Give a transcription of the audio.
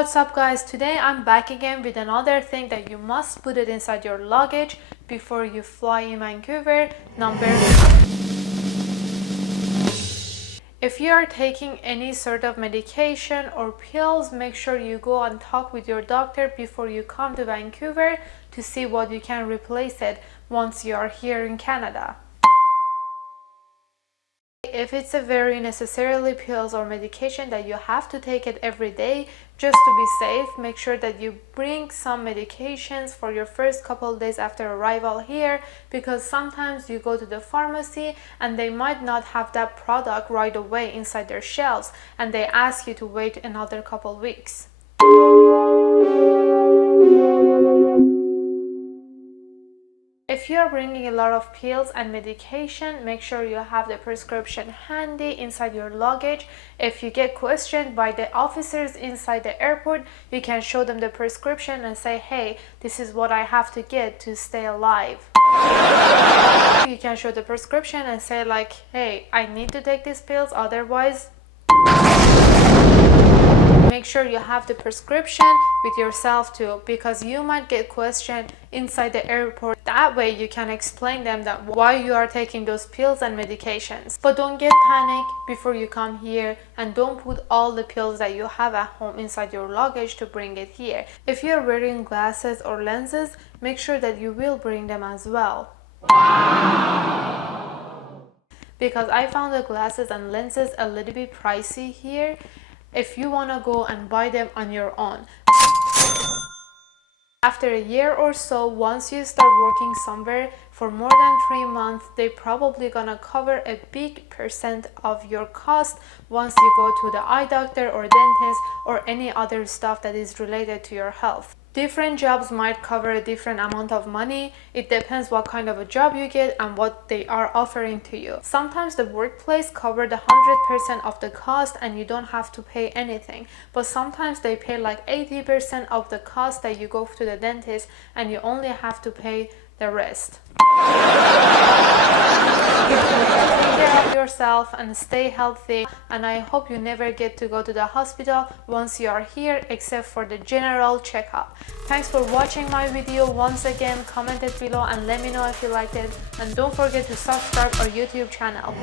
What's up guys, today I'm back again with another thing that you must put it inside your luggage before you fly in Vancouver. If you are taking any sort of medication or pills, make sure you go and talk with your doctor before you come to Vancouver to see what you can replace it once you are here in Canada. If it's a very necessarily pills or medication that you have to take it every day just to be safe, make sure that you bring some medications for your first couple days after arrival here, because sometimes you go to the pharmacy and they might not have that product right away inside their shelves and they ask you to wait another couple weeks. If you are bringing a lot of pills and medication, make sure you have the prescription handy inside your luggage. If you get questioned by the officers inside the airport, you can show them the prescription and say, hey, this is what I have to get to stay alive. You can show the prescription and say like, hey, I need to take these pills, otherwise. Make sure you have the prescription with yourself too, because you might get questioned inside the airport. That way you can explain them that why you are taking those pills and medications. But don't get panic before you come here, and don't put all the pills that you have at home inside your luggage to bring it here. If you're wearing glasses or lenses, make sure that you will bring them as well. Because I found the glasses and lenses a little bit pricey here if you want to go and buy them on your own. After a year or so, once you start working somewhere for more than 3 months, they probably gonna cover a big percent of your cost once you go to the eye doctor or dentist or any other stuff that is related to your health. Different jobs might cover a different amount of money. It depends what kind of a job you get and what they are offering to you. Sometimes the workplace covers 100% of the cost and you don't have to pay anything. But sometimes they pay like 80% of the cost that you go to the dentist and you only have to pay the rest. Take care of yourself and stay healthy, and I hope you never get to go to the hospital once you are here except for the general checkup. Thanks for watching my video. Once again, comment it below and let me know if you liked it, and don't forget to subscribe our YouTube channel.